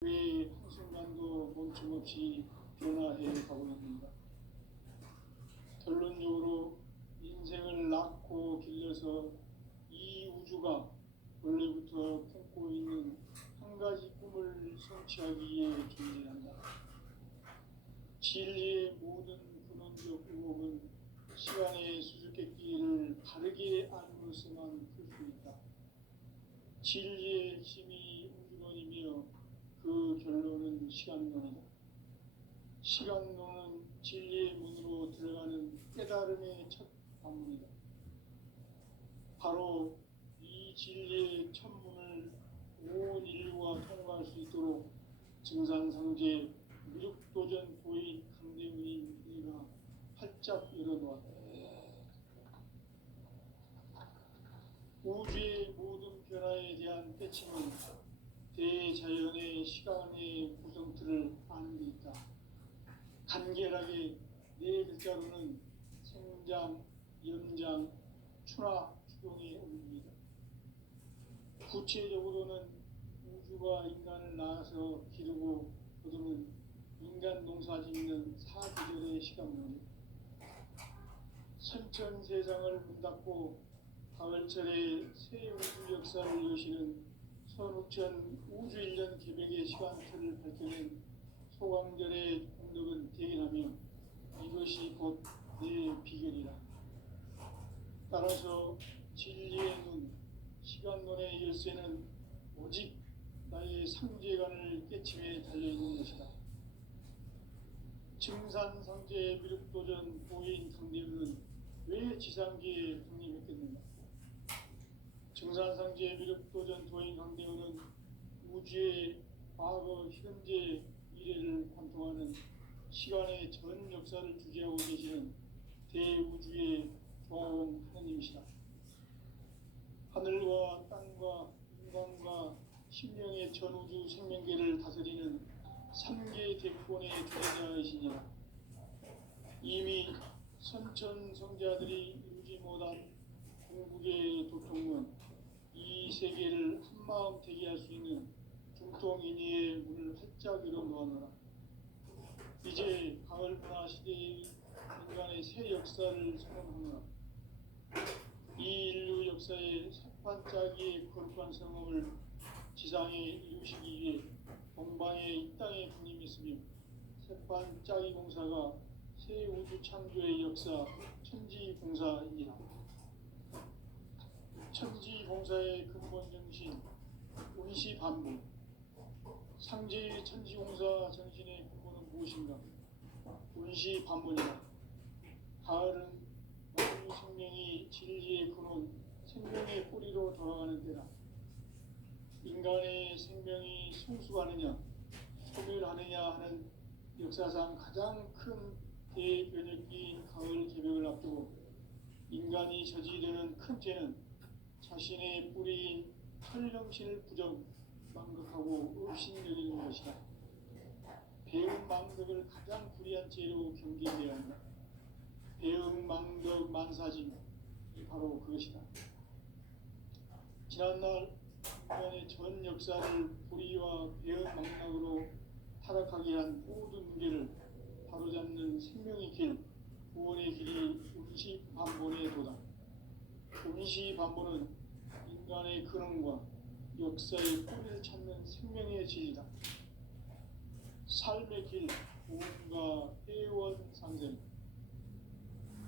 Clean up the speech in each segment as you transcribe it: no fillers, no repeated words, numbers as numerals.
왜 한순간도 멈춤없이 변화해 가고 있는가? 결론적으로 인생을 낳고 길러서 이 우주가 원래부터 품고 있는 한 가지 꿈을 성취하기 위해 존재한다. 진리의 모든 근원적 의혹은 시간의 수수께끼를 바르게 알므로서만 풀 수 있다. 진리의 핵심이 우주론이며 그 결론은 시간론이다. 시간론은 진리의 문으로 들어가는 깨달음의 첫 방문이다. 바로 이 진리의 첫 문을 온 인류가 통과할 수 있도록 증산상제 미륵도전 도인 강대문인 이가 활짝 열어놓았다. 우주의 모든 변화에 대한 때침은 대자연의 시간의 구성틀을 아는 데 있다. 간결하게 네 글자로는 생장, 연장, 추나 추동의 의미이다. 구체적으로는 우주가 인간을 낳아서 기르고 거두는 인간 농사 짓는 사계절의 시간론이다. 선천세상을 문 닫고 가을철에 새 우주 역사를 여시는 선우천 우주일년 개백의 시간틀을 밝혀낸 소강절의 공덕은 대견하며 이것이 곧 내 비결이라. 따라서 진리의 눈, 시간론의 열쇠는 오직 나의 상제관을 깨침에 달려있는 것이다. 증산상제 미륵도전 보인 강대문은 왜 지상계에 독립했겠는가? 증산상제 미륵도전 도인 강대문은 우주의 과거, 현재, 미래를 관통하는 시간의 전 역사를 주재하고 계시는 대우주의 조화원 하느님이시다. 하늘과 땅과 인간과 신명의 전우주 생명계를 다스리는 삼계 대권의 주재자이시니라. 이미 선천성자들이 이루지 못한 궁극의 도통은 이 세계를 한마음 되게 할 수 있는 중통인의의 문을 활짝 열어놓았노라. 이제 가을 문화 시대의 인간의 새 역사를 선언하노라. 이 인류 역사의 새반짝이의 거룩한 성음을 지상에 이루시기 위해 동방에 이 땅에 군림했으며 새반짝이 공사가 새 우주 창조의 역사 천지봉사이니라. 천지봉사의 근본 정신 운시반복. 상제의 천지공사 정신의 근본은 무엇인가? 운시반복이다. 가을은 만유 생명이 진리의 근원, 생명의 뿌리로 돌아가는 때다. 인간의 생명이 성숙하느냐, 소멸하느냐 하는 역사상 가장 큰 대변혁기인 가을 개벽을 앞두고 인간이 저지르는 큰 죄는 자신의 뿌리인 혈령신을 망극하고 없신여기는 것이다. 배은망덕을 가장 불의한 죄로 경계해야 한다. 배은망덕 만사진, 바로 그것이다. 지난날 인간의 전 역사를 불의와 배은망덕으로 타락하게 한 모든 문제를 바로잡는 생명의 길, 구원의 길이 운시반본의 도다. 운시반본은 인간의 근원과 역사의 뿌리를 찾는 생명의 진리다. 삶의 길, 구원과 회원 상생.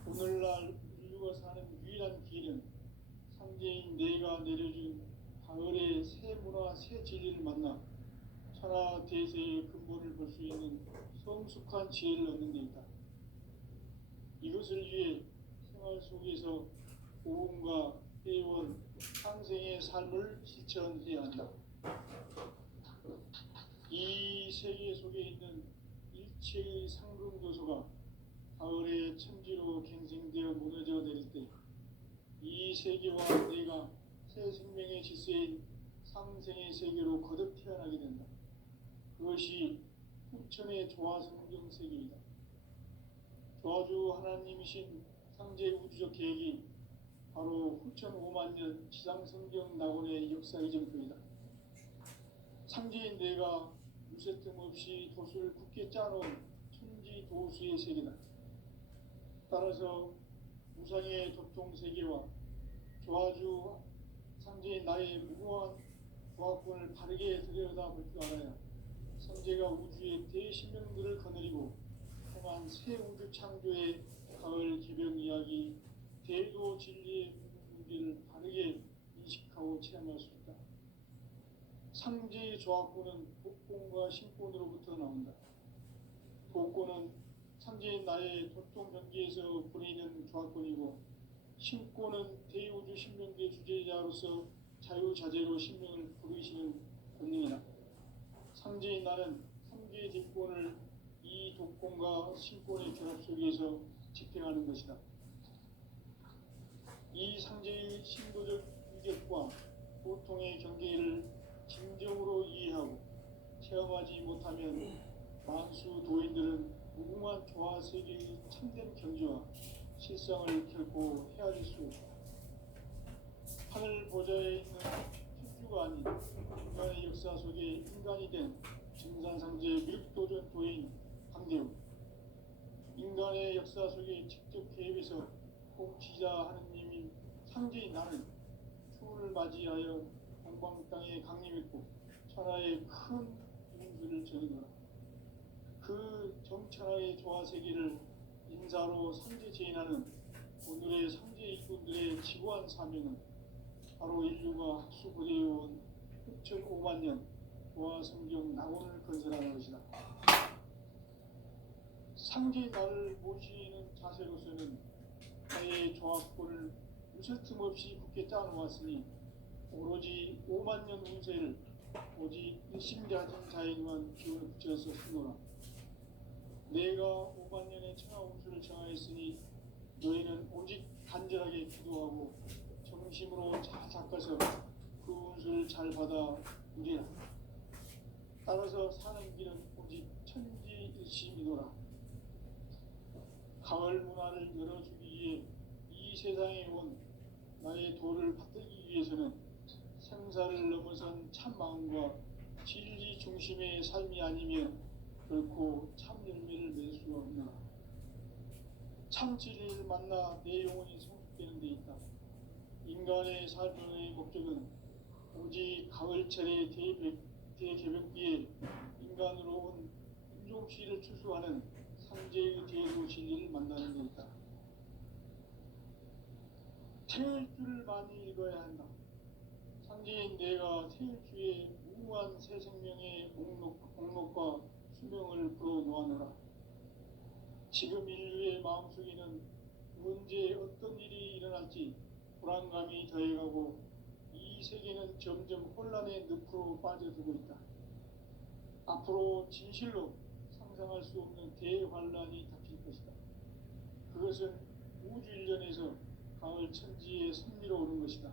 오늘날 인류가 사는 유일한 길은 상제인 내가 내려준 가을의 새 문화, 새 진리를 만나 천하 대세의 근본을 볼 수 있는 성숙한 지혜를 얻는 데 있다. 이것을 위해 생활 속에서 구원과 회원, 상생의 삶을 실천해야 한다. 이 세계 속에 있는 일체의 상승도소가 가을의 천지로 갱생되어 무너져 내릴 때 이 세계와 내가 새 생명의 질서인 상생의 세계로 거듭 태어나게 된다. 그것이 후천의 조화성경 세계이다. 조화주 하나님이신 상제 우주적 계획이 바로 후천 5만 년 지상성경 낙원의 역사 이정표이다. 상제인 내가 무쇠 틈 없이 돛을 굳게 짜놓은 천지 도수의 세계다. 따라서 우상의 도통 세계와 조화주 상제인 나의 무고한 조합권을 바르게 들여다볼 줄 알아야 성제가 우주의 대신명들을 거느리고 행한 새 우주 창조의 가을 기병 이야기, 대도 진리의 문제를 바르게 인식하고 체험할 수 있다. 상제의 조합권은 복권과 신권으로부터 나온다. 복권은 상제인 나의 도통 경계에서 보내는 조합권이고, 신권은 대우주 신명계 주제자로서 자유자재로 신명을 부르시는 권능이다. 상제인 나는 3개의 뒷권을 이 독권과 신권의 결합 속에서 집행하는 것이다. 이 상제의 신도적 위격과 보통의 경계를 진정으로 이해하고 체험하지 못하면 만수 도인들은 무궁한 조화 세계의 참된 경지와 실상을 결코 헤아릴 수 없다. 하늘 보좌에 있는 천주가 아닌 인간의 역사 속에 인간이 된 증산상제 밀도전 도인 강대우, 인간의 역사 속에 직접 개입해서 통치자 하느님인 상제인 나는 추운을 맞이하여 동방 땅에 강림했고 천하의 큰 운수를 전이노라. 그 정천하의 조화 세계를 인사로 상제 제인하는 오늘의 상제 일꾼들의 지고한 사명은 바로 인류가 학수고대해온 6,500만 년 조화 성경 낙원을 건설하는 것이다. 상제의 나를 모시는 자세로서는 나의 조합권을 무쇠 틈 없이 굳게 짜놓았으니 오로지 5만 년 운세를 오직 일심자진 자에게만 기운을 붙여서 쓰노라. 내가 5만 년의 천하 운수를 정하였으니 너희는 오직 간절하게 기도하고 정심으로 잘 닦아서 그 운수를 잘 받아 누리라. 따라서 사는 길은 오직 천지일심이노라. 가을 문화를 열어주기 위해 이 세상에 온 나의 도를 받들기 위해서는 생사를 넘어선 참 마음과 진리 중심의 삶이 아니면 결코 참 열매를 맺을 수 없노라. 참 진리를 만나 내 영혼이 성숙되는 데 있다. 인간의 삶의 목적은 오직 가을철의 대개벽기에 인간으로 온 인종시를 추수하는 상제의 대도 진리를 만나는 데 있다. 태일주를 많이 읽어야 한다. 상제인 내가 태일주의 무궁한 새 생명의 목록과 수명을 불어놓아노라. 지금 인류의 마음속에는 언제 어떤 일이 일어날지 불안감이 더해가고 이 세계는 점점 혼란의 늪으로 빠져들고 있다. 앞으로 진실로 상상할 수 없는 대환란이 닥칠 것이다. 그것은 우주 일련에서 가을 천지에 승리로 오는 것이다.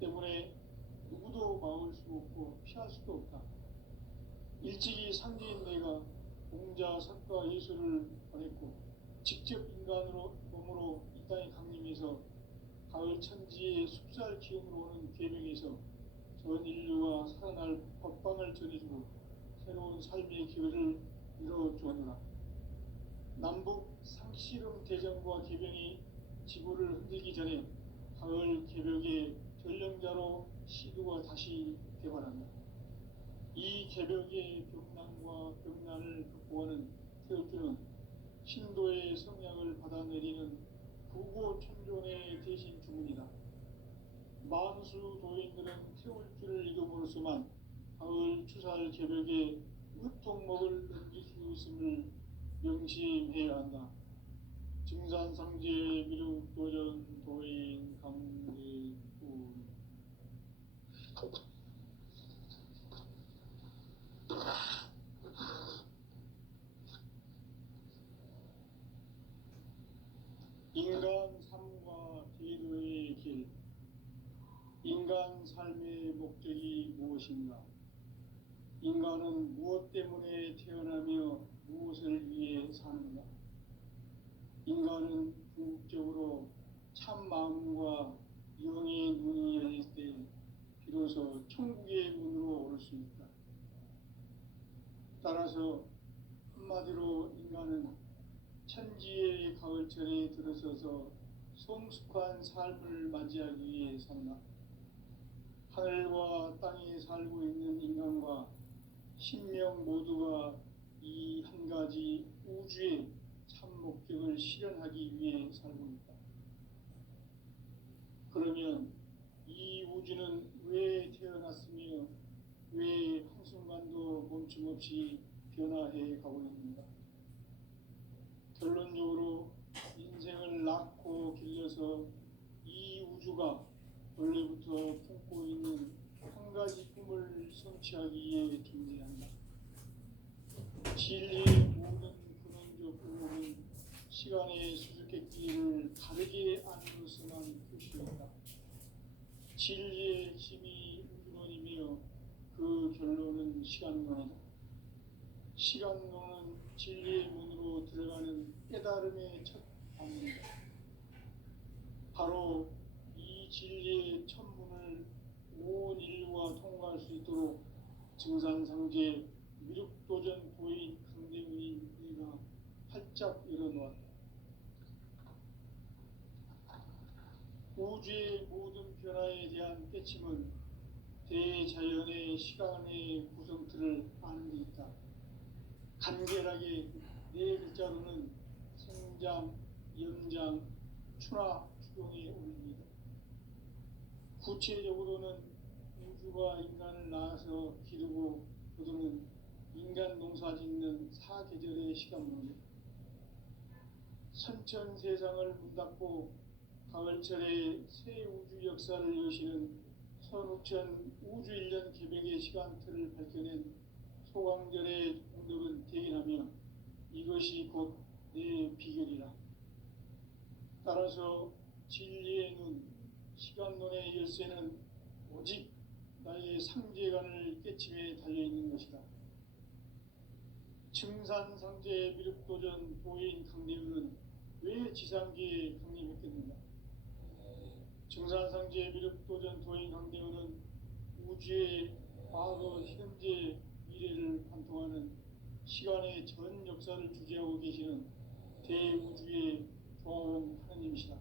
때문에 누구도 막을 수 없고 피할 수도 없다. 일찍이 상제인 내가 공자, 석가, 예수를 보냈고 직접 인간으로 몸으로 이 땅에 강림해서 가을 천지의 숲살 기운으로 오는 계명에서 전 인류가 살아날 법방을 전해주고 새로운 삶의 기회를 이뤄주었노라. 남북 상씨름 대전과 계병이 지구를 흔들기 전에 가을 개벽의 전령자로 시두가 다시 개발한다. 이 개벽의 병난과 병난을 극복하는 태울주는 신도의 성향을 받아내리는 부고천존의 대신 주문이다. 만수 도인들은 태울주를 읽음으로써만 가을 추살 개벽에 으통목을 넘길 수 있음을 명심해야 한다. 증산상제 미륵도전 도인 강대훈. 인간 삶과 제도의 길. 인간 삶의 목적이 무엇인가? 인간은 무엇 때문에 태어나며 무엇을 위해 사는가? 인간은 궁극적으로 참 마음과 영의 눈이 열릴 때 비로소 천국의 문으로 오를 수 있다. 따라서 한마디로 인간은 천지의 가을철에 들어서서 성숙한 삶을 맞이하기 위해 산다. 하늘과 땅에 살고 있는 인간과 신명 모두가 이 한 가지 우주의 참 목적을 실현하기 위해 살고 있다. 그러면 이 우주는 왜 태어났으며 왜 한순간도 멈춤없이 변화해 가고 있는가? 결론적으로 인생을 낳고 길러서 이 우주가 원래부터 품고 있는 한 가지 꿈을 성취하기 위해 존재한다. 진리의 모든 근원적 의무는 시간의 수수께끼를 다르게 안으로서만 표시했다. 진리의 핵심이 우주론이며 그 결론은 시간론이다. 시간론은 진리의 문으로 들어가는 깨달음의 첫 방문이다. 바로 이 진리의 첫 문을 온 인류가 통과할 수 있도록 증산상제 미륵도전 도인 강대문인 이가 활짝 열어놓았다. 우주의 모든 변화에 대한 깨침은 대자연의 시간의 구성틀을 아는 데 있다. 간결하게 네 글자로는 생장, 연장, 추나, 추동에 올립니다. 구체적으로는 우주가 인간을 낳아서 기르고 거두는 인간 농사 짓는 사계절의 시간문입니다. 선천 세상을 문닫고 가을철에 새 우주 역사를 여시는 선우천 우주 1년 개백의 시간틀을 밝혀낸 소강절의 공덕은 대견하며 이것이 곧 내 비결이라. 따라서 진리의 눈, 시간론의 열쇠는 오직 나의 상제관을 깨침에 달려있는 것이다. 증산상제 미륵도전 도인 강대우는 왜 지상계에 강림했겠는가? 증산상제 미륵도전 도인 강대우는 우주의 과거, 현재, 미래를 관통하는 시간의 전 역사를 주재하고 계시는 대우주의 조화원 하나님이시다.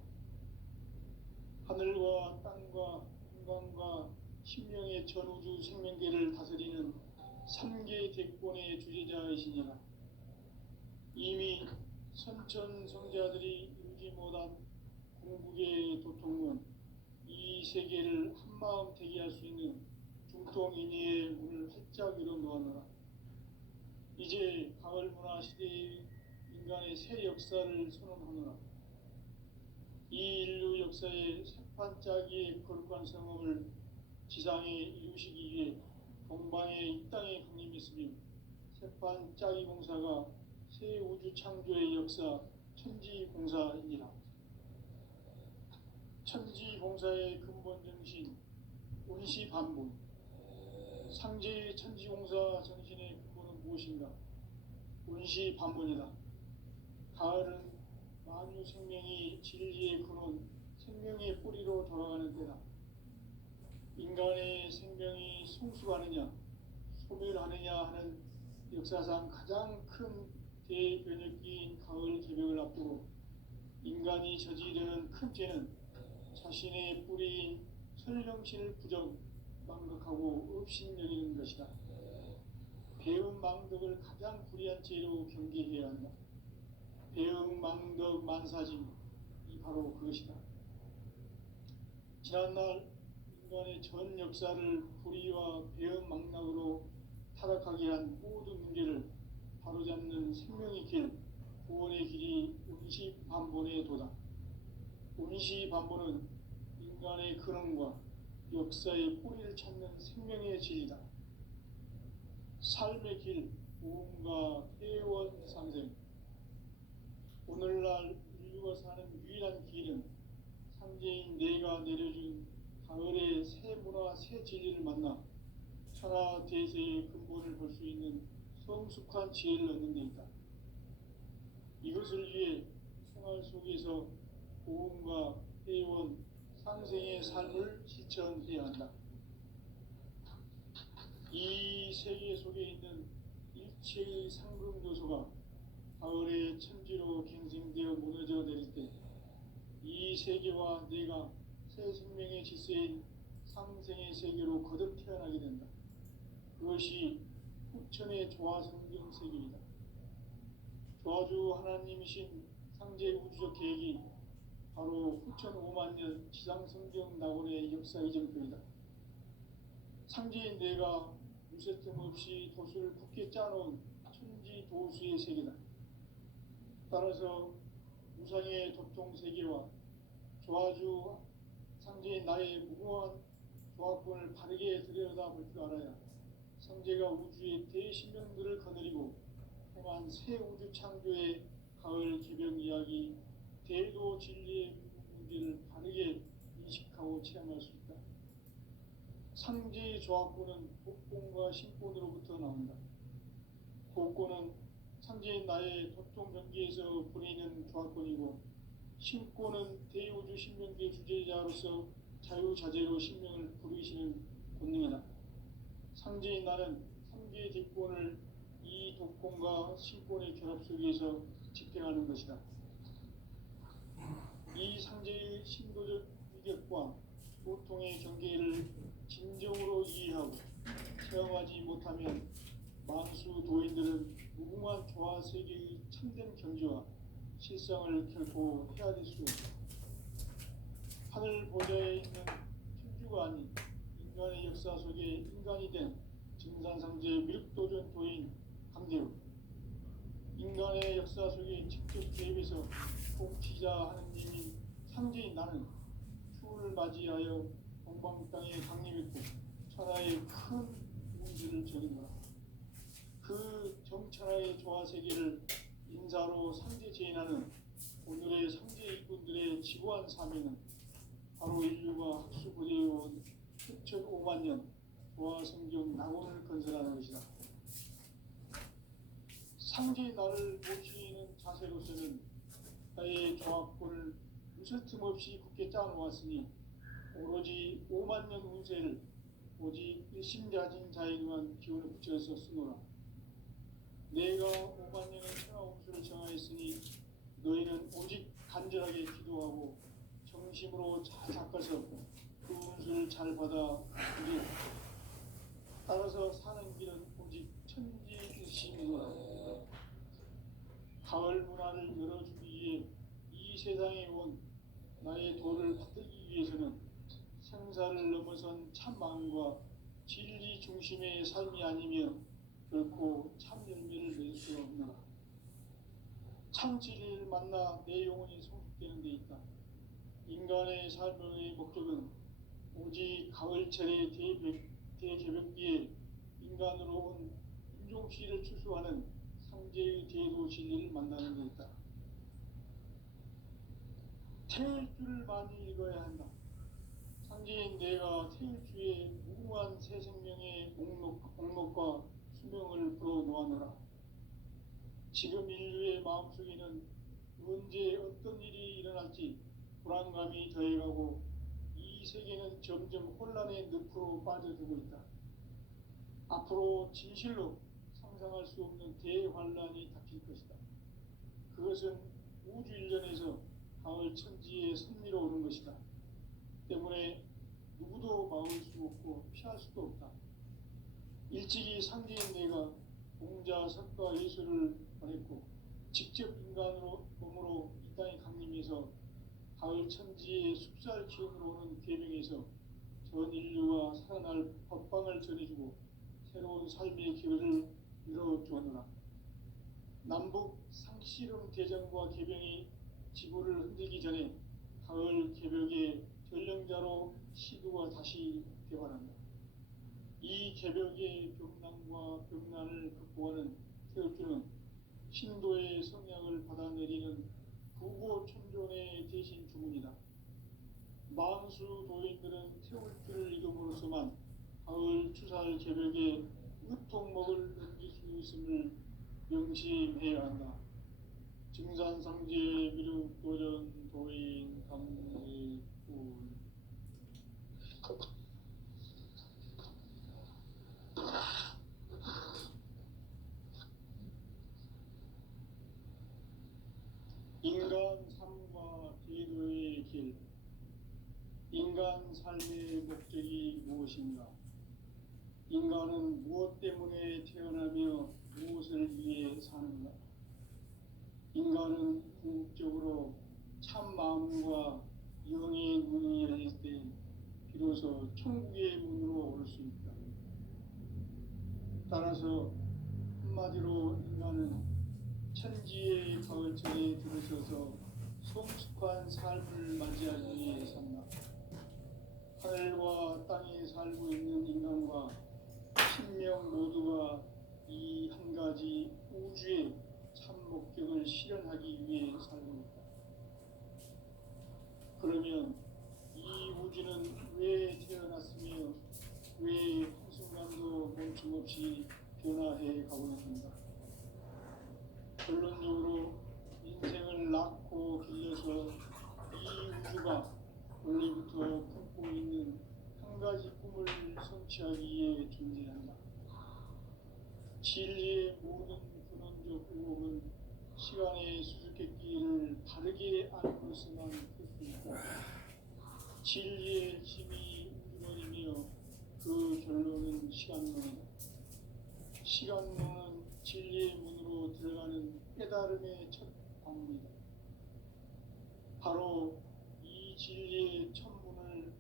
하늘과 땅과 인간과 신명의 전우주 생명계를 다스리는 3개 대권의 주제자이시니라. 이미 선천성자들이 이루지 못한 궁극의 도통은 이 세계를 한마음 되게 할 수 있는 중통인의의 문을 활짝 열어놓았노라. 이제 가을 문화 시대의 인간의 새 역사를 선언하노라. 이 인류 역사의 새판짜기의 거룩한 성음을 지상에 이루시기 위해 동방의 이 땅에 강림했으며 새판짜기 공사가 새 우주 창조의 역사 천지공사이니라. 천지공사의 근본 정신 온시반본. 상제의 천지공사 정신의 근본은 무엇인가? 온시반본이다. 가을은 만유 생명이 진리의 근원, 생명의 뿌리로 돌아가는 때다. 인간의 생명이 성숙하느냐, 소멸하느냐 하는 역사상 가장 큰 대변혁기인 가을 개벽을 앞두고 인간이 저지르는 큰 죄는 자신의 뿌리인 설령신을 부정, 망각하고 업신여기는 것이다. 배음 망덕을 가장 불의한 죄로 경계해야 한다. 배음 망덕 만사짐, 이 바로 그것이다. 지난날 인간의 전 역사를 불의와 배음 망락으로 타락하게 한 모든 문제를 바로잡는 생명의 길, 구원의 길이 온시반본의 도다. 온시반본은 인간의 근원과 역사의 뿌리를 찾는 생명의 진리다. 삶의 길, 무언가 회원 상생. 오늘날 인류가 사는 유일한 길은 상제인 내가 내려준 가을의 새 문화, 새 진리를 만나 천하 대세의 근본을 볼 수 있는 성숙한 지혜를 얻는 데 있다. 이것을 위해 생활 속에서 고음과 회원, 상생의 삶을 실천해야 한다. 이 세계 속에 있는 제3금교소가 가을의 천지로 갱생되어 무너져 내릴 때 이 세계와 내가 새 생명의 질서인 상생의 세계로 거듭 태어나게 된다. 그것이 후천의 조화성경 세계이다. 조화주 하나님이신 상제 우주적 계획이 바로 후천 5만 년 지상성경 낙원의 역사 이정표이다. 상제인 내가 무쇠틈 없이 도수를 굳게 짜놓은 천지 도수의 세계다. 따라서 우상의 도통 세계와 조화주 상제인 나의 무고한 조화권을 바르게 들여다볼 줄 알아야 상제가 우주의 대신명들을 거느리고 행한 새 우주 창조의 가을 개벽 이야기, 대도 진리의 문제를 바르게 인식하고 체험할 수 있다. 상제의 조화권은 복권과 신권으로부터 나온다. 복권은 상제인 나의 도통 경계에서 보내는 조화권이고, 신권은 대우주 신명계 주제자로서 자유자재로 신명을 부르시는 본능이다. 상제인 나는 상제의 뒷권을 이 독권과 신권의 결합 속에서 집행하는 것이다. 이 상제의 신도적 위격과 보통의 경계를 진정으로 이해하고 체험하지 못하면 만수 도인들은 무궁한 조화 세계의 참된 경지와 실상을 결코 헤아릴 수 없다. 하늘 보좌에 있는 천주가 아닌 인간의 역사 속에 인간이 된 증산상제의 미륵도전 도인 강대우, 인간의 역사 속에 직접 개입해서 통치자 하느님인 상제인 나는 추을 맞이하여 동방 땅에 강림했고 천하의 큰 문제를 전인다. 그 정천하의 조화 세계를 인사로 상제 제인하는 오늘의 상제 일꾼들의 지고한 사명은 바로 인류가 학수부대해온 후천 5만 년 조화 성경 낙원을 건설하는 것이다. 상제의 나를 모시는 자세로서는 나의 조합권을 무쇠틈 없이 굳게 짜놓았으니 오로지 5만 년 운세를 오직 일심자진 자에게만 기운을 붙여서 쓰노라. 내가 5만 년의 천하운수를 정하였으니 너희는 오직 간절하게 기도하고 정심으로 잘 닦아서 그 운수를 잘 받아 누리라. 따라서 사는 길은 오직 천지일심이노라. 가을 문화를 열어주기 위해 이 세상에 온 나의 도를 받들기 위해서는 생사를 넘어선 참 마음과 진리 중심의 삶이 아니면 결코 참 열매를 낼 수 없노라. 참 진리를 만나 내 영혼이 성숙되는 데 있다. 인간의 삶의 목적은 오직 가을철의 대개벽기에 인간으로 온 인종시를 추수하는 상제의 대도 진리를 만나는 데 있다. 태일주를 많이 읽어야 한다. 상제인 내가 태일주의 무궁한 새 생명의 목록과 수명을 불어놓아노라. 지금 인류의 마음속에는 언제 어떤 일이 일어날지 불안감이 더해가고 이 세계는 점점 혼란의 늪으로 빠져들고 있다. 앞으로 진실로 상상할 수 없는 대환란이 닥칠 것이다. 그것은 우주 일전에서 가을 천지에 선미로 오는 것이다. 때문에 누구도 막을 수 없고 피할 수도 없다. 일찍이 상제인 내가 공자, 석가, 예수를 보냈고 직접 인간으로 몸으로 이 땅에 강림해서 가을 천지의 숲살 기운으로 오는 계명에서 전 인류가 살아날 법방을 전해주고 새로운 삶의 기회를 열어주었노라. 남북 상씨름 대전과 개병이 지구를 흔들기 전에 가을 개벽의 전령자로 시도가 다시 개발한다. 이 개벽의 벽난과 벽난을 극복하는 태울주는 신도의 성향을 받아내리는 부고천존의 대신 주문이다. 만수 도인들은 태울주를 읽음으로써만 가을 추살 개벽에 으통먹을 넘길 수 있음을 명심해야 한다. 증산상제 미륵도전 도인 강의꾼 인간 삶과 기도의 길. 인간 삶의 목적이 무엇인가? 인간은 무엇 때문에 태어나며 무엇을 위해 사는가? 인간은 궁극적으로 참 마음과 영의 문이 열릴 때 비로소 천국의 문으로 올 수 있다. 따라서 한마디로 인간은 천지의 가을철에 들어서서 성숙한 삶을 맞이하기 위해 산다. 하늘과 땅에 살고 있는 인간과 신명 모두가 이 한 가지 우주의 참 목적을 실현하기 위해 살고 있다. 그러면 이 우주는 왜 태어났으며 왜 한순간도 멈춤없이 변화해 가고 있는가? 결론적으로 인생을 낳고 길러서 이 우주가 원래부터 품고 있는 한 가지 꿈을 성취하기 위해 존재한다. 진리의 모든 근원적 의혹은 시간의 수수께끼를 바르게 알고서만 할 수 있다. 진리의 힘이 우주론이며 그 결론은 시간론이다. 시간론은 진리의 문으로 들어가는 깨달음의 첫 방문이다. 바로 이 진리의 천문을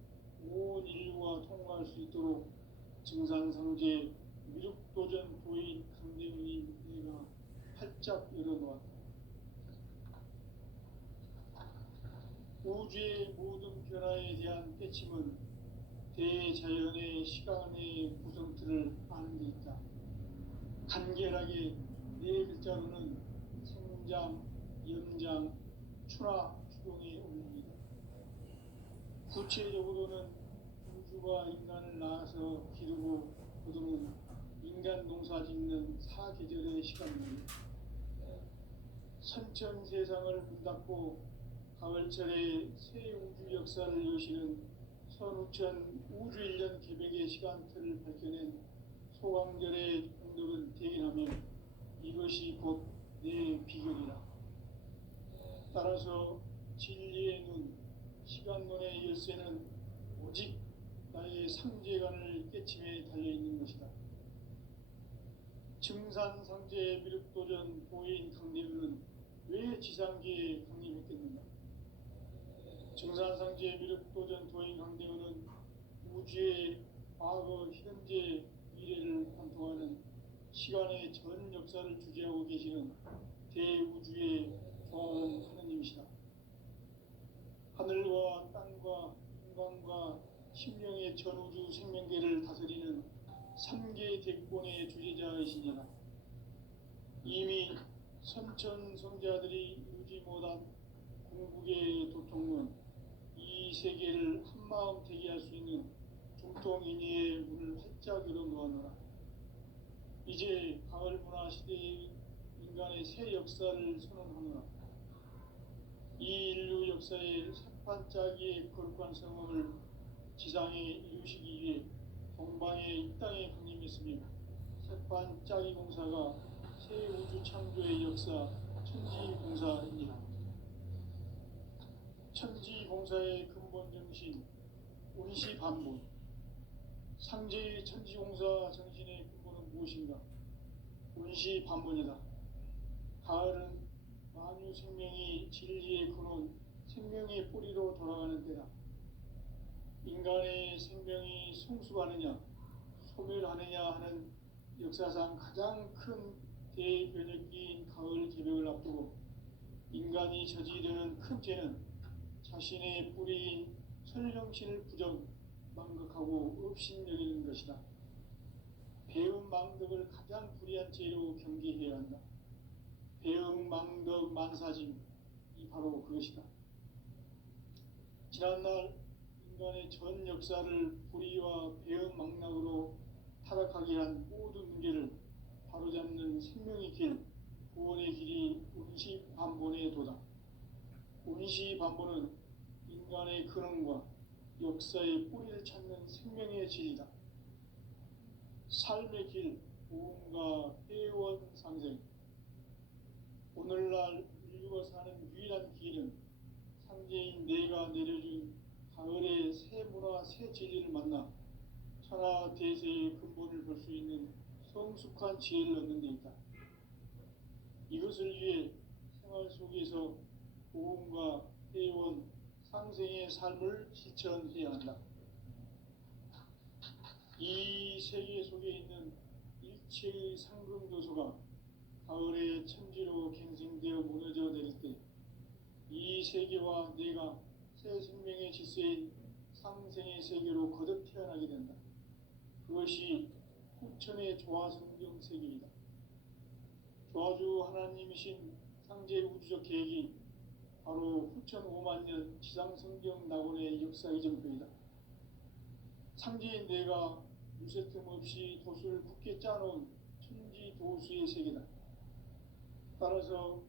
온 인류가 통과할 수 있도록 증산상제 미륵도전 도인 강대훈이 내가 활짝 열어놓았다. 우주의 모든 변화에 대한 깨침은 대자연의 시간의 구성틀을 아는 데 있다. 간결하게 네 글자로는 생장, 연장, 추나 추동에 올립니다. 구체적으로는 우주가 인간을 낳아서 기르고 거두는 인간 농사 짓는 사계절의 시간입니다. 선천 세상을 문 닫고 가을철에 새 우주 역사를 여시는 선우천 우주 1년 개백의 시간틀을 밝혀낸 소강절의 공덕은 대인하면 이것이 곧 내 비결이라. 따라서 진리의 눈, 시간론의 열쇠는 오직 나의 상제관을 깨침에 달려있는 것이다. 증산상제 미륵도전 도인 강대훈은 왜 지상계에 강림했겠는가? 증산상제 미륵도전 도인 강대훈은 우주의 과거, 현재, 미래를 관통하는 시간의 전 역사를 주재하고 계시는 대우주의 종 하느님이시다. 하늘과 땅과 인간과 심령의 전우주 생명계를 다스리는 3계 대권의 주제자이시니라. 이미 선천 성자들이 이루지 못한 궁극의 도통문, 이 세계를 한마음 되게 할 수 있는 중통인의의 문을 활짝 열어놓았노라. 이제 가을 문화 시대의 인간의 새 역사를 선언하노라. 이 인류 역사의 새판짜기의 거룩한 성험을 지상에 이루시기 위해 동방의 이 땅에 강림했으며 새판짜기 공사가 새 우주 창조의 역사 천지공사입니다. 천지공사의 근본 정신 운시반본. 상제의 천지공사 정신의 근본은 무엇인가? 운시반본이다. 가을은 만유 생명이 진리의 근원, 생명의 뿌리로 돌아가는 때다. 인간의 생명이 성숙하느냐, 소멸하느냐 하는 역사상 가장 큰 대변혁기인 가을 개벽을 앞두고 인간이 저지르는 큰 죄는 자신의 뿌리인 설령신을 부정, 망각하고 업신여기는 것이다. 배음 망덕을 가장 불의한 죄로 경계해야 한다. 배음 망덕 만사짐, 이 바로 그것이다. 지난날 인간의 전 역사를 불의와 배음 망락으로 타락하게 한 모든 문제를 바로잡는 생명의 길, 구원의 길이 운시반본의 도다. 운시반본은 인간의 근원과 역사의 뿌리를 찾는 생명의 진리다. 삶의 길, 보험과 회원상생. 오늘날 인류가 사는 유일한 상제인 내가 내려준 가을의 새 문화 새 진리를 만나 천하 대세의 근본을 볼 수 있는 성숙한 지혜를 얻는 데 있다. 이것을 위해 생활 속에서 복음과 회원, 상생의 삶을 실천해야 한다. 이 세계 속에 있는 일체의 상금도서가 가을의 천지로 갱생되어 무너져 내릴 때 이 세계와 내가 새 생명의 질서인 상생의 세계로 거듭 태어나게 된다. 그것이 후천의 조화성경 세계이다. 조화주 하나님이신 상제 우주적 계획이 바로 후천 5만 년 지상성경 낙원의 역사 이전표이다. 상제인 내가 무쇠 틈 없이 도수를 굳게 짜놓은 천지 도수의 세계다. 따라서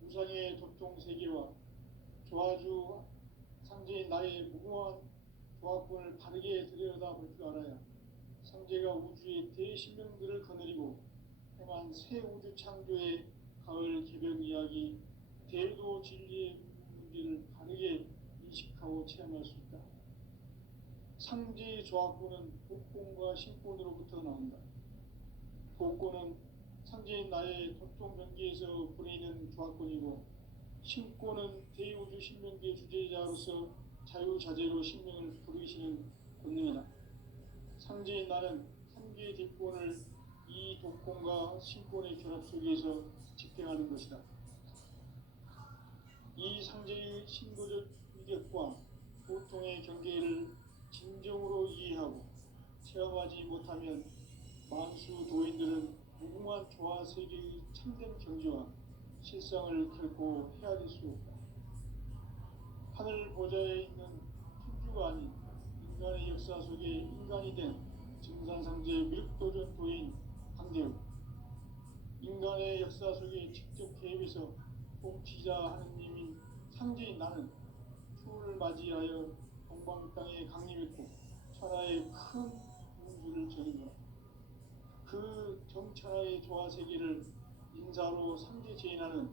무상의 도통 세계와 조화주 상제인 나의 무궁한 조화권을 바르게 들여다볼 줄 알아야 상제가 우주의 대신명들을 거느리고 행한 새 우주 창조의 가을 개벽 이야기, 대도 진리의 문제를 바르게 인식하고 체험할 수 있다. 상제의 조화권은 복권과 신권으로부터 나온다. 복권은 상제인 나의 도통 경계에서 부리는 조화권이고, 신권은 대우주 신명기의 주제자로서 자유자재로 신명을 부르시는 권능이다. 상제인 나는 3개의 뒷권을 이 독권과 신권의 결합 속에서 집행하는 것이다. 이 상제의 신고적 위력과 보통의 경계를 진정으로 이해하고 체험하지 못하면 만수 도인들은 무궁한 조화 세계의 참된 경지와 실상을 결코 헤아릴 수 없다. 하늘 보좌에 있는 천주가 아닌 인간의 역사 속에 인간이 된 증산상제 밀도전 도인 강대우, 인간의 역사 속에 직접 개입해서 통치자 하느님인 상제인 나는 추운을 맞이하여 동방 땅에 강림했고 천하의 큰 운수를 전한 거라. 그 정천하의 조화 세계를 인사로 상제 제인하는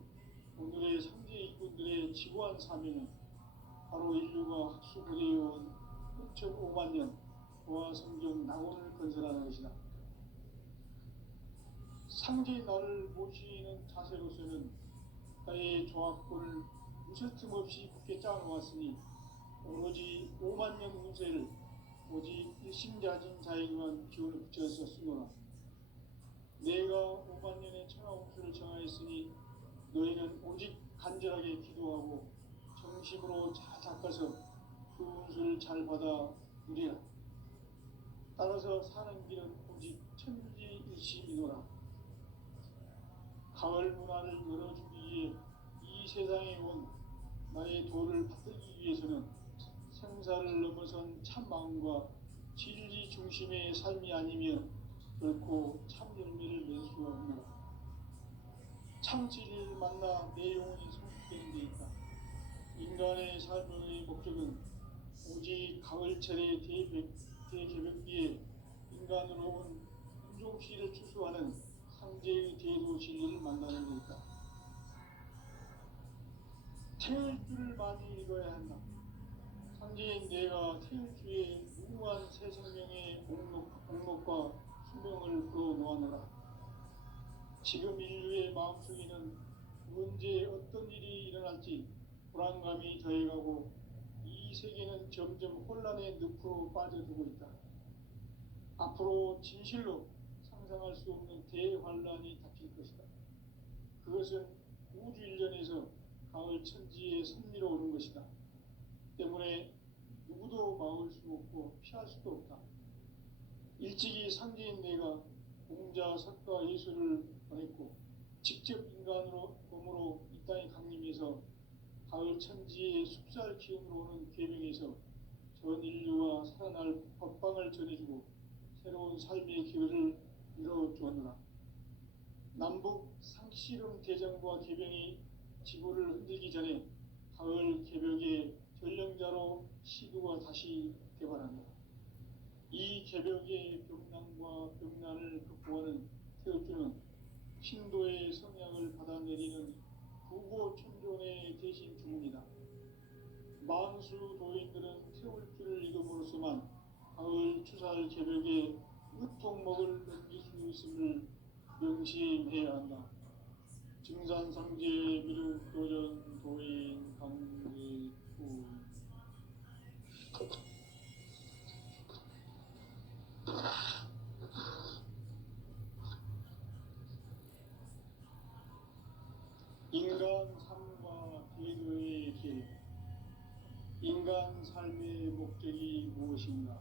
오늘의 상제 일꾼들의 지구한 사명은 바로 인류가 학수부대해온 6,5만 년 조화 성경 낙원을 건설하는 것이다. 상제인 나를 모시는 자세로서는 나의 조화권을 무쇠틈 없이 굳게 짜놓았으니 오로지 5만 년 운세를 오직 일심자진 자에게만 기운을 붙여서 쓰노라. 내가 5만 년의 천하 운수를 정하였으니 너희는 오직 간절하게 기도하고 정심으로 잘 닦아서 그 운수를 잘 받아 누리라. 따라서 사는 길은 오직 천지일심이노라. 가을 문화를 열어주기 위해 이 세상에 온 나의 도를 받들기 위해서는 생사를 넘어선 참 마음과 진리 중심의 삶이 아니면 결코 참 열매를 낼 수 없노라. 참 진리를 만나 내 영혼이 성숙되는 데 있다. 인간의 삶의 목적은 오직 가을철의 대개벽기에 인간으로 온 인종시를 추수하는 상제의 대도 진리를 만나는 데 있다. 태일주를 많이 읽어야 한다. 상제인 내가 태일주의 무궁한 새 생명의 목록과 수명을 풀어놓아노라. 지금 인류의 마음속에는 언제 어떤 일이 일어날지 불안감이 더해가고 이 세계는 점점 혼란의 늪으로 빠져들고 있다. 앞으로 진실로 상상할 수 없는 대환란이 닥칠 것이다. 그것은 우주 일련에서 가을 천지의 섭리로 오는 것이다. 때문에 누구도 막을 수 없고 피할 수도 없다. 일찍이 상제인 내가 공자, 석가, 예수를 보냈고 직접 인간으로 몸으로 이 땅에 강림해서 가을 천지의 숲살 기운으로 오는 계명에서 전 인류와 살아날 법방을 전해주고 새로운 삶의 기회를 이뤄주었노라. 남북 상씨름 대장과 계병이 지구를 흔들기 전에 가을 개벽의 전령자로 시도가 다시 개발한다. 이 개벽의 병난과 병난을 극복하는 태어주는 신도의 성향을 받아내리는 구보 천존의 대신 주문이다. 만수 도인들은 태울 줄을 이름으로서만 가을 추살 새벽에 으통목을 넘길 수 있음을 명심해야 한다. 증산상제 미륵도전 도인 강대구 인간 삶과 궤도의 길. 인간 삶의 목적이 무엇인가?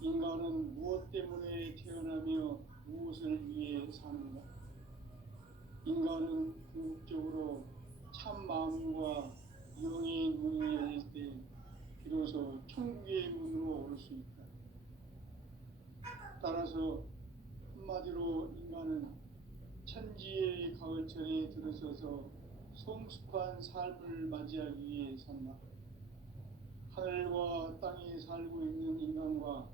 인간은 무엇 때문에 태어나며 무엇을 위해 사는가? 인간은 궁극적으로 참 마음과 영의 문을 열릴 때 비로소 천국의 문으로 올 수 있다. 따라서 한마디로 인간은 천지의 가을철에 들어서서 성숙한 삶을 맞이하기 위해 산다. 하늘과 땅에 살고 있는 인간과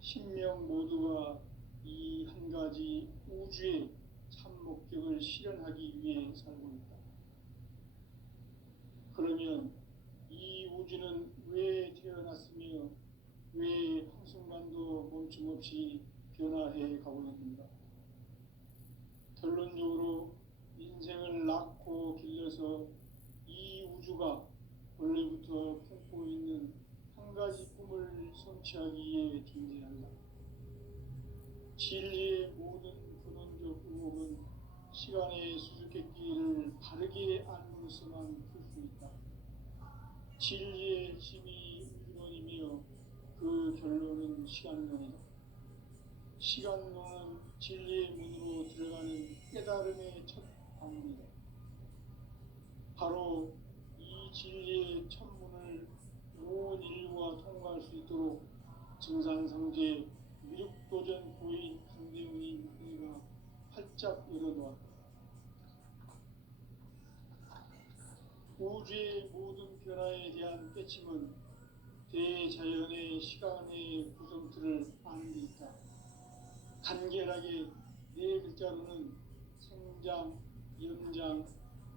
신명 모두가 이 한 가지 우주의 참 목적을 실현하기 위해 살고 있다. 그러면 이 우주는 왜 태어났으며 왜 한순간도 멈춤없이 변화해 가고 있는가? 결론적으로 인생을 낳고 길러서 이 우주가 원래부터 품고 있는 한 가지 꿈을 성취하기 위해 존재한다. 진리의 모든 근원적 의혹은 시간의 수수께끼를 바르게 알므로서만 풀 수 있다. 진리의 힘이 우주론이며 그 결론은 시간론이다. 시간론은 진리의 문으로 들어가는 깨달음의 첫 방문이다. 바로 이 진리의 천문을 온 인류가 통과할 수 있도록 증산상제 미륵도전 고인 강대웅이 내가 활짝 열어놓았다. 우주의 모든 변화에 대한 깨침은 대자연의 시간의 구성틀을 아는 데 있다. 간결하게 네 글자로는 생장, 연장,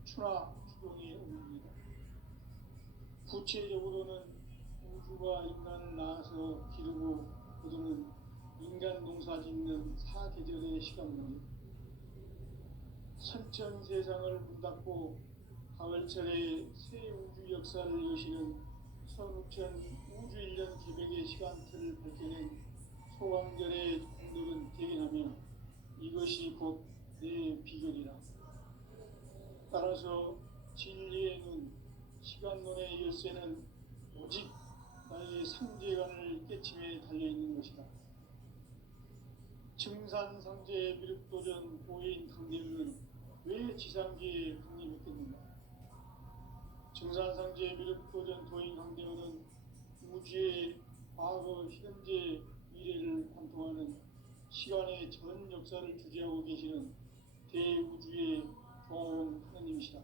추나 추동의 의미입니다. 구체적으로는 우주가 인간을 낳아서 기르고 거두는 인간 농사 짓는 사계절의 시간입니다. 선천 세상을 문닫고 가을철에 새 우주 역사를 여시는 선우천 우주 1년 개백의 시간틀을 밝혀낸 소강절의 공덕은 대견하며 이것이 곧 내 비결이라. 따라서 진리의 눈, 시간론의 열쇠는 오직 나의 상제관을 깨침에 달려있는 것이다. 증산상제 미륵도전 고인 강대웅은 왜 지상계에 강림했겠는가? 증산상제 미륵도전 도인 강대웅은 우주의 과거, 현재, 미래를 관통하는 시간의 전 역사를 주재하고 계시는 대우주의 교황 하느님이시다.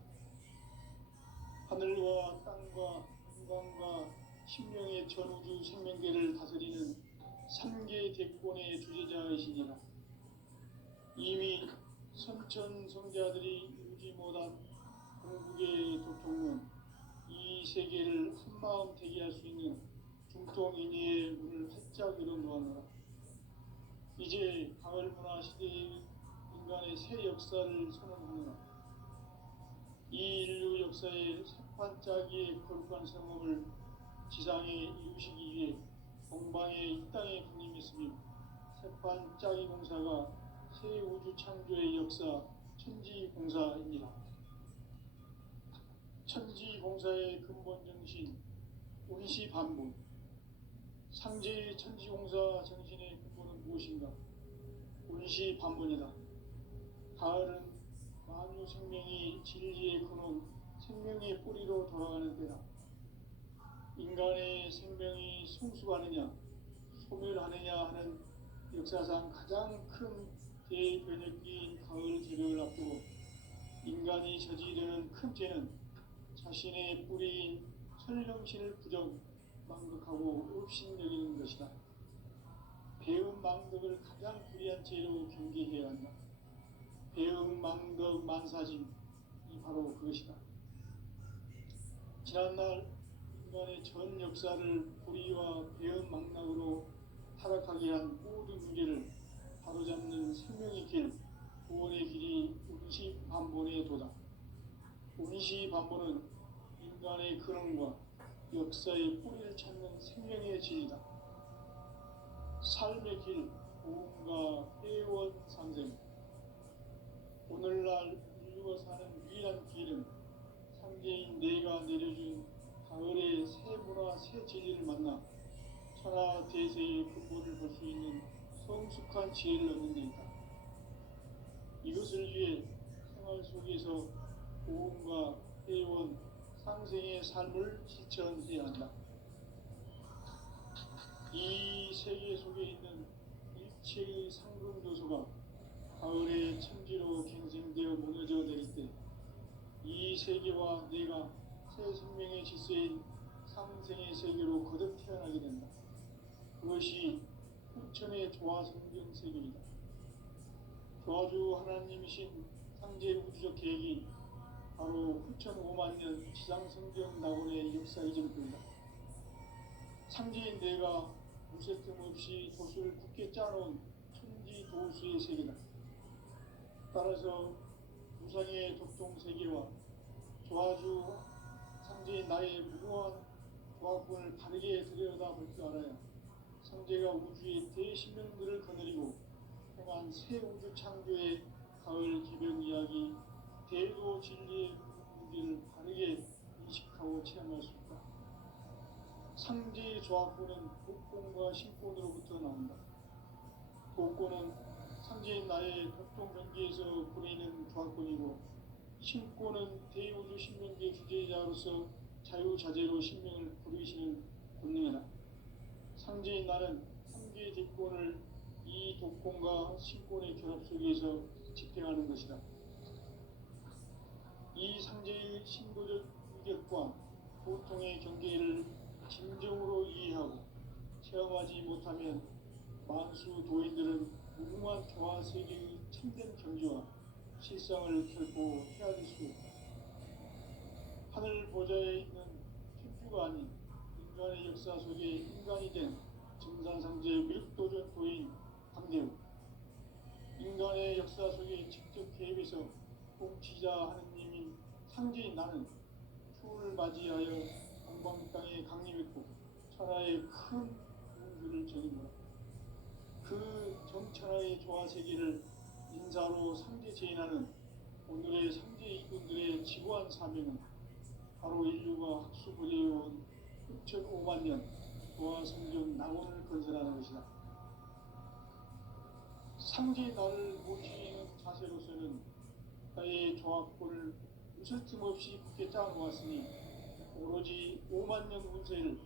하늘과 땅과 인간과 신명의 전우주 생명계를 다스리는 3계 대권의 주제자이시니라. 이미 선천성자들이 이루지 못한 궁극의 도통론, 이 세계를 한마음 되게 할 수 있는 중통인의의 문을 활짝 열어놓았노라. 이제 가을문화 시대의 인간의 새 역사를 선언하노라. 이 인류 역사의 새판짜기의 거룩한 성업을 지상에 이루시기 위해 동방에 이 땅에 군림했으며 새판짜기 공사가 새 우주 창조의 역사 천지공사입니다. 천지공사의 근본 정신 운시반복. 상제의 천지공사 정신의 근본은 무엇인가? 운시반복이다. 가을은 만유 생명이 진리의 근원, 생명의 뿌리로 돌아가는 때다. 인간의 생명이 성숙하느냐, 소멸하느냐 하는 역사상 가장 큰 대변혁기인 가을 개벽을 앞두고 인간이 저지르는 큰 죄는 자신의 뿌리인 설령신을 망극하고 업신여기는 것이다. 배움 망덕을 가장 불의한 죄로 경계해야 한다. 배움 망덕 만사짐, 이 바로 그것이다. 지난날 인간의 전 역사를 불의와 배은망락으로 타락하게 한 모든 무게를 바로잡는 생명의 길, 구원의 길이 운시반본의 도다. 운시반본은 인간의 근원과 역사의 뿌리를 찾는 생명의 진리다. 삶의 길, 보험과 회원 상생. 오늘날 인류가 사는 유일한 길은 상제인 내가 내려준 가을의 새 문화 새 진리를 만나 천하 대세의 근본을 볼 수 있는 성숙한 지혜를 얻는 데 있다. 이것을 위해 생활 속에서 보험과 회원 상생의 삶을 실천해야 한다. 이 세계 속에 있는 일체의 상금 요소가 가을의 천지로 갱생되어 무너져 내릴 때 이 세계와 내가 새 생명의 질서인 상생의 세계로 거듭 태어나게 된다. 그것이 후천의 조화성경 세계이다. 조화주 하나님이신 상제 우주적 계획이 바로 후천 5만 년 지상성경 낙원의 역사이점 뿐이다. 상제인 내가 무쇠 틈 없이 도수를 굳게 짜놓은 천지 도수의 세계다. 따라서 무상의 독통세계와 조화주 상제인 나의 무궁한 조화권을 바르게 들여다볼 줄 알아야 상제가 우주의 대신명들을 거느리고 행한 새 우주 창조의 가을 개변 이야기 대도 진리의 문제를 바르게 인식하고 체험할 수 있다. 상제의 조화권은 독권과 신권으로부터 나온다. 독권은 상제인 나의 독종 경계에서 보내는 조화권이고, 신권은 대우주 신명계 주제자로서 자유자재로 신명을 부르시는 본능이다. 상제인 나는 상계 뒷권을 이 독권과 신권의 결합 속에서 집행하는 것이다. 이 상제의 신도적 위격과 보통의 경계를 진정으로 이해하고 체험하지 못하면 만수 도인들은 무궁한 조화 세계의 참된 경지와 실상을 결코 헤아릴 수 없다. 하늘 보좌에 있는 천주가 아닌 인간의 역사 속에 인간이 된 증산상제의 밀도전 도인 강대우, 인간의 역사 속에 직접 개입해서 통치자 하느님인 상제인 나는 추운을 맞이하여 동방 땅에 강림했고 천하의 큰 운수를 전인노라. 그 정천하의 조화세계를 인사로 상제 제인하는 오늘의 상제 이군들의 지구한 사명은 바로 인류가 학수부재해온 6,5만 년 조화성경 낙원을 건설하는 것이다. 상제 나를 모시는 자세로서는 나의 조화권을 웃을 틈 없이 굳게 짜놓았으니 오로지 5만 년 운세를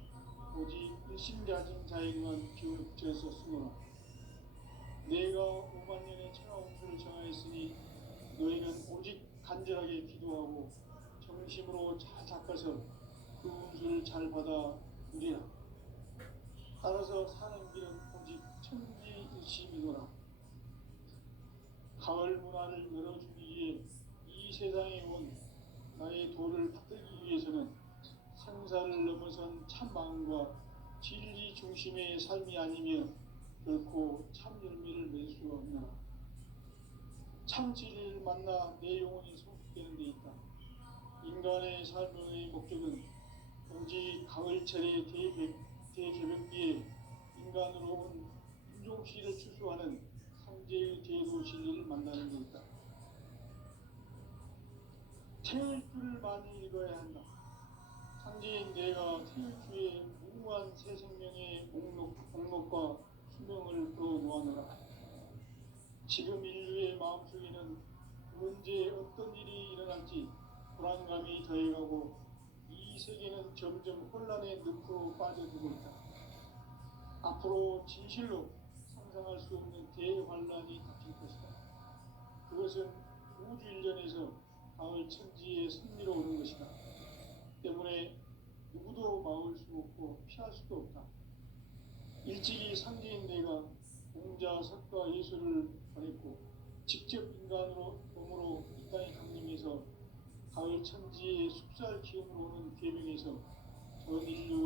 오직 일심가진 자에게만 기운을 붙여서 쓰노라. 내가 5만 년의 천하 운수를 정하였으니 너희는 오직 간절하게 기도하고 정심으로 잘 닦아서 그 운수를 잘 받아 누리라. 따라서 사는 길은 오직 천지일심이노라. 가을 문화를 열어주기 위해 이 세상에 온 나의 도를 받들기 위해서는 생사를 넘어선 참 마음과 진리 중심의 삶이 아니면 결코 참 열매를 맺을 수가 없노라. 참 진리를 만나 내 영혼이 성숙되는 데 있다. 인간의 삶의 목적은 오직 가을철의 대개벽기에 인간으로 온 인종시를 추수하는 상제의 대도 진리를 만나는 데 있다. 태의 줄을 많이 읽어야 한다. 상제인 내가 태의 주에 무궁한 새 생명의 목록과 수명을 넣어놓아노라. 지금 인류의 마음속에는 언제 어떤 일이 일어날지 불안감이 더해가고 이 세계는 점점 혼란의 늪으로 빠져들고 있다. 앞으로 진실로 상상할 수 없는 대환란이 닥칠 것이다. 그것은 우주 일련에서 가을 천지의 승리로 오는 것이다. 때문에 누구도 막을 수 없고 피할 수도 없다. 일찍이 상제인 내가 공자, 석가, 예수를 보냈고 직접 인간으로 몸으로 이 땅에 강림해서 가을 천지의 숲살 기운으로 오는 계명에서 전 인류와